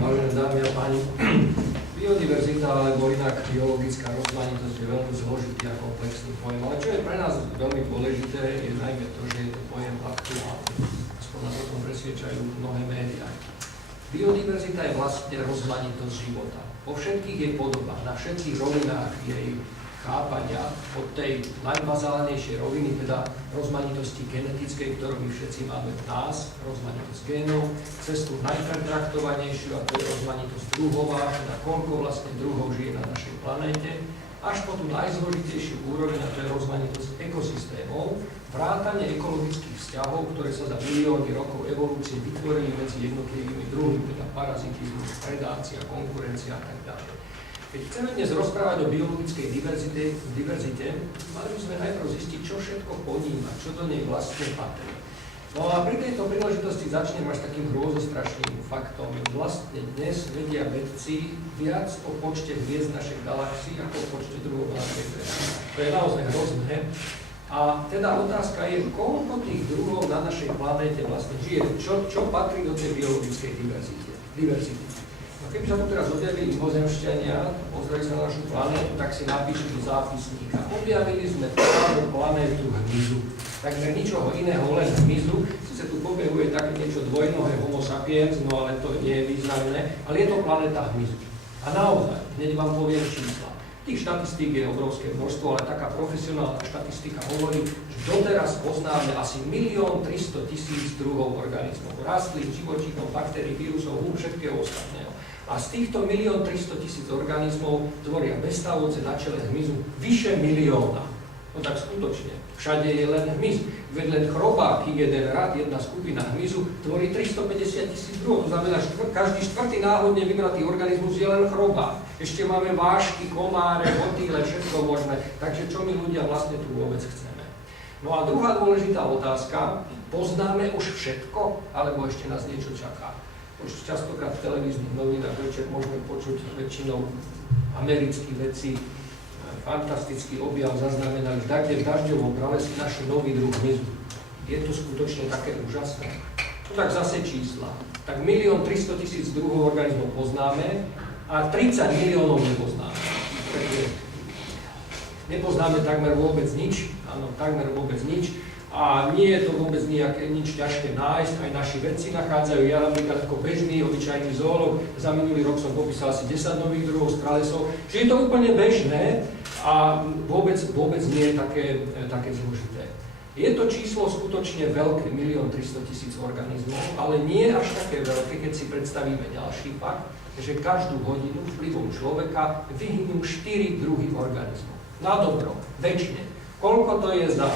Vážené dámy a páni, biodiverzita alebo inak biologická rozmanitosť je veľmi zložitý a komplexný pojem, ale čo je pre nás veľmi dôležité, je najmä to, že je to pojem aktuálny. Aspoň nás o tom presvedčajú mnohé médiá. Biodiverzita je vlastne rozmanitosť života. Po všetkých jej podobách, na všetkých rovinách jej chápania, od tej najbazálnejšej roviny, teda rozmanitosti genetickej, ktorú my všetci máme v nás, rozmanitosť génov, cez tú najpretraktovanejšiu, a to je rozmanitosť druhová, teda koľko vlastne druhov žije na našej planéte, až po tú najzložitejšiu úroveň, a to je rozmanitosť ekosystémov, vrátane ekologických vzťahov, ktoré sa za milióny rokov evolúcie vytvorili medzi jednotlivými druhmi, teda parazitizmus, predácia, konkurencia a tak ďalej. Keď chceme dnes rozprávať o biologickej diverzite, mali by sme najprv zistiť, čo všetko poníma, čo do nej vlastne patrí. No a pri tejto príležitosti začnem až takým hrôzostrašným faktom. Vlastne dnes vedia vedci viac o počte hviezd našej galaxii ako o počte druhov našej planéty. To je naozaj hrozné. A teda otázka je, koľko tých druhov na našej planéte vlastne žije, čo patrí do tej biologickej diverzity. Keby sa tu teraz objavili mimozemšťania, pozreli sa na našu planétu, tak si napíšu do zápisníka. Objavili sme celú planétu hmyzu. Takže ničoho iného, len hmyzu. Sice tu objavuje také niečo dvojnohé homo sapiens, no ale to nie je významné, ale je to planéta hmyzu. A naozaj, hneď vám poviem čísla. Tých štatistík je obrovské množstvo, ale taká profesionálna štatistika hovorí, že doteraz poznáme asi 1 300 000 druhov organizmov. Rastlín, živočíchov, baktérií, vírusov, všetkého ostatného. A z týchto 1 300 000 organizmov tvoria bezstavovce na čele hmyzu vyše 1 000 000. No tak skutočne, všade je len hmyz. Veď len chrobáky, jeden rad, jedna skupina hmyzu tvorí 350 000 druhov. To znamená, že každý štvrtý náhodne vybratý organizmus je len chrobák. Ešte máme vášky, komáre, motýle, všetko možné. Takže čo my ľudia vlastne tu vôbec chceme? No a druhá dôležitá otázka, poznáme už všetko, alebo ešte nás niečo čaká? Už častokrát v televíznych novinách večer môžeme počuť väčšinou americkí vedci fantastický objav zaznamenali v dažďovom pralesí naši nový druh hmyzu. Je to skutočne také úžasné? No tak zase čísla. Tak 1 300 000 druhov organizmov poznáme a 30 miliónov nepoznáme. Nepoznáme takmer vôbec nič, áno, takmer vôbec nič. A nie je to vôbec nič ťažké nájsť, aj naši vedci nachádzajú. Ja napríklad ako bežný, obyčajný zoológ, za minulý rok som popísal asi 10 nových druhov z pralesov, čiže je to úplne bežné a vôbec nie je také zložité. Je to číslo skutočne veľké, 1 300 000 organizmov, ale nie až také veľké, keď si predstavíme ďalší fakt, že každú hodinu vplyvom človeka vyhynú 4 druhy organizmov. Na dobro, väčšine. Koľko to je za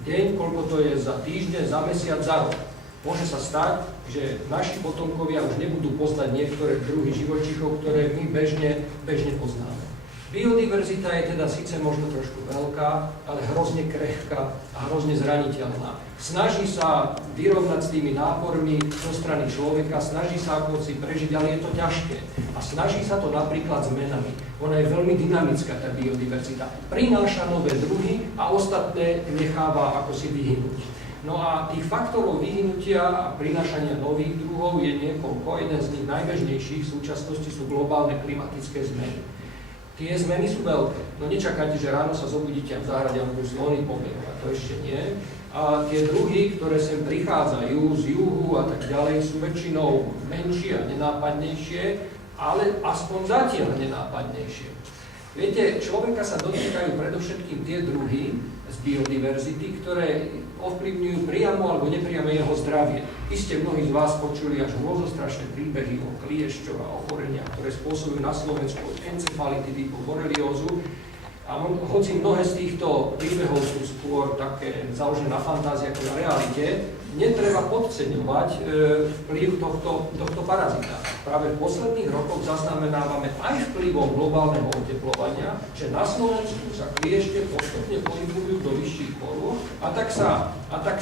deň, koľko to je za týždeň, za mesiac, za rok. Môže sa stať, že naši potomkovia už nebudú poznať niektoré druhy živočíchov, ktoré my bežne poznáme. Biodiverzita je teda síce možno trošku veľká, ale hrozne krehká a hrozne zraniteľná. Snaží sa vyrovnať s tými nápormi zo strany človeka, snaží sa ako si prežiť, ale je to ťažké. A snaží sa to napríklad zmenami. Ona je veľmi dynamická, tá biodiverzita. Prináša nové druhy a ostatné necháva ako si vyhynúť. No a tých faktorov vyhnutia a prinášania nových druhov je niekoľko. Jeden z nich najbežnejších v súčasnosti sú globálne klimatické zmeny. Tie zmeny sú veľké. No nečakajte, že ráno sa zobudíte a v záhrade budú slony pobehovať, to ešte nie. A tie druhy, ktoré sem prichádzajú z juhu a tak ďalej, sú väčšinou menšie a nenápadnejšie, ale aspoň zatiaľ nenápadnejšie. Viete, človeka sa dotýkajú predovšetkým tie druhy z biodiverzity, ktoré ovplyvňujú priamo alebo nepriamo jeho zdravie. Iste mnohí z vás počuli až hrôzostrašné príbehy o kliešťoch a ochoreniach, ktoré spôsobujú na Slovensku encefalitidy po boreliózu. A hoci mnohé z týchto príbehov sú skôr také založené na fantázii ako na realite, netreba podceňovať vplyv tohto parazita. Práve v posledných rokoch zaznamenávame aj vplyvom globálneho oteplovania, že na Slovensku sa kliešte postupne pohybujú do vyšších polôch a tak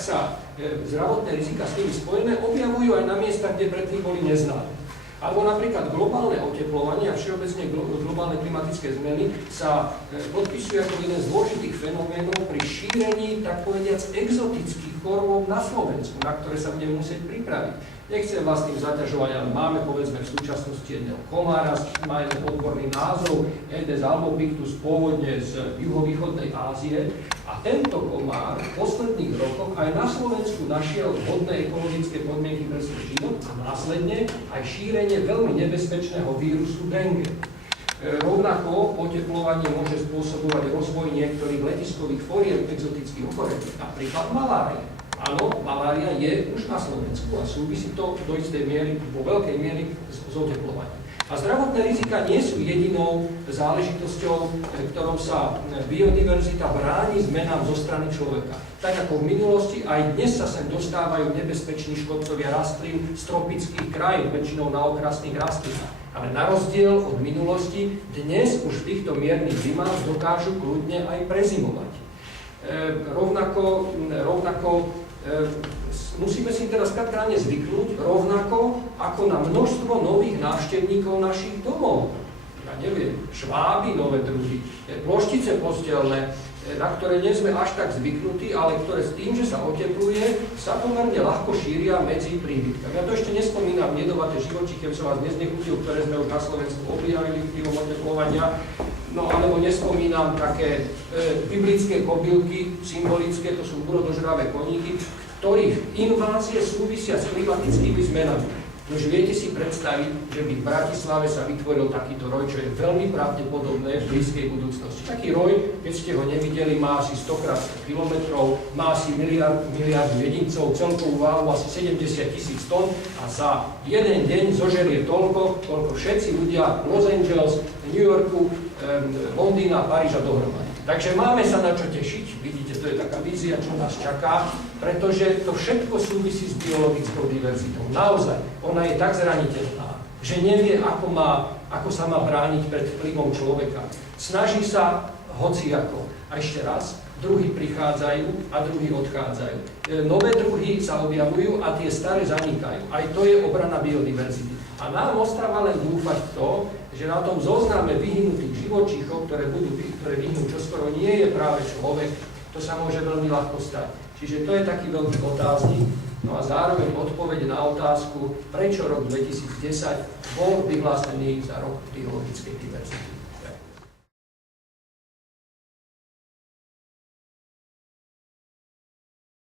sa zdravotné rizika s nimi spojené objavujú aj na miestach, kde predtým boli neznáme. Alebo napríklad globálne oteplovanie a všeobecne globálne klimatické zmeny sa podpisujú ako jeden z dôležitých fenoménov pri šírení, tak povediac, exotických chorôb na Slovensku, na ktoré sa budeme musieť pripraviť. Nechcem vás tým zaťažovať, ale máme povedzme v súčasnosti jedného komára, má jeden odborný názov Aedes albopictus, pôvodne z juhovýchodnej Ázie. A tento komár v posledných rokoch aj na Slovensku našiel vhodné ekologické podmienky pre svoj život a následne aj šírenie veľmi nebezpečného vírusu dengue. Rovnako oteplovanie môže spôsobovať rozvoj niektorých letiskových foriem exotických ochorení, napríklad malária. Áno, malária je už na Slovensku a súvisí to do istej miery, vo veľkej miery s oteplovaním. A zdravotné rizika nie sú jedinou záležitosťou, ktorou sa biodiverzita bráni zmenám zo strany človeka. Tak ako v minulosti, aj dnes sa sem dostávajú nebezpeční škodcovia rastlín z tropických krajín, väčšinou na okrasných rastlinách. Ale na rozdiel od minulosti, dnes už v týchto miernych zimách dokážu kľudne aj prezimovať. Rovnako musíme si teraz krátne zvyknúť, rovnako ako na množstvo nových návštevníkov našich domov. Ja neviem, šváby, nové druhy, ploštice postelné, na ktoré nie sme až tak zvyknutí, ale ktoré s tým, že sa otepluje, sa pomerne ľahko šíria medzi príbytkami. Ja to ešte nespomínam jedovaté živočichy, keby som vás neznechutil, ktoré sme už na Slovensku objavili vplyvom oteplovania. No alebo nespomínam také biblické kobylky, symbolické, to sú úrodožravé koníky, ktorých invázie súvisia s klimatickými zmenami. Nož viete si predstaviť, že by v Bratislave sa vytvoril takýto roj, čo je veľmi pravdepodobné v blízkej budúcnosti. Taký roj, keď ste ho nevideli, má asi 100x 100 kilometrov, má asi miliardu jedincov, celkovú váhu asi 70 000 tón a za jeden deň zožerie toľko, koľko všetci ľudia Los Angeles, New Yorku, Londýna, Paríža dohromady. Takže máme sa na čo tešiť, vidíte, to je taká vízia, čo nás čaká, pretože to všetko súvisí s biologickou diverzitou. Naozaj, ona je tak zraniteľná, že nevie, ako sa má brániť pred vplyvom človeka. Snaží sa hociako. A ešte raz, druhy prichádzajú a druhy odchádzajú. Nové druhy sa objavujú a tie staré zanikajú. Aj to je obrana biodiverzity. A nám ostáva len dúfať to, že na tom zozname vyhnutých živočíchov, ktoré vyhnú čoskoro, nie je práve človek. To sa môže veľmi ľahko stať. Čiže to je taký veľký otáznik. No a zároveň odpoveď na otázku, prečo rok 2010 bol vyhlásený za rok biologickej diverzity.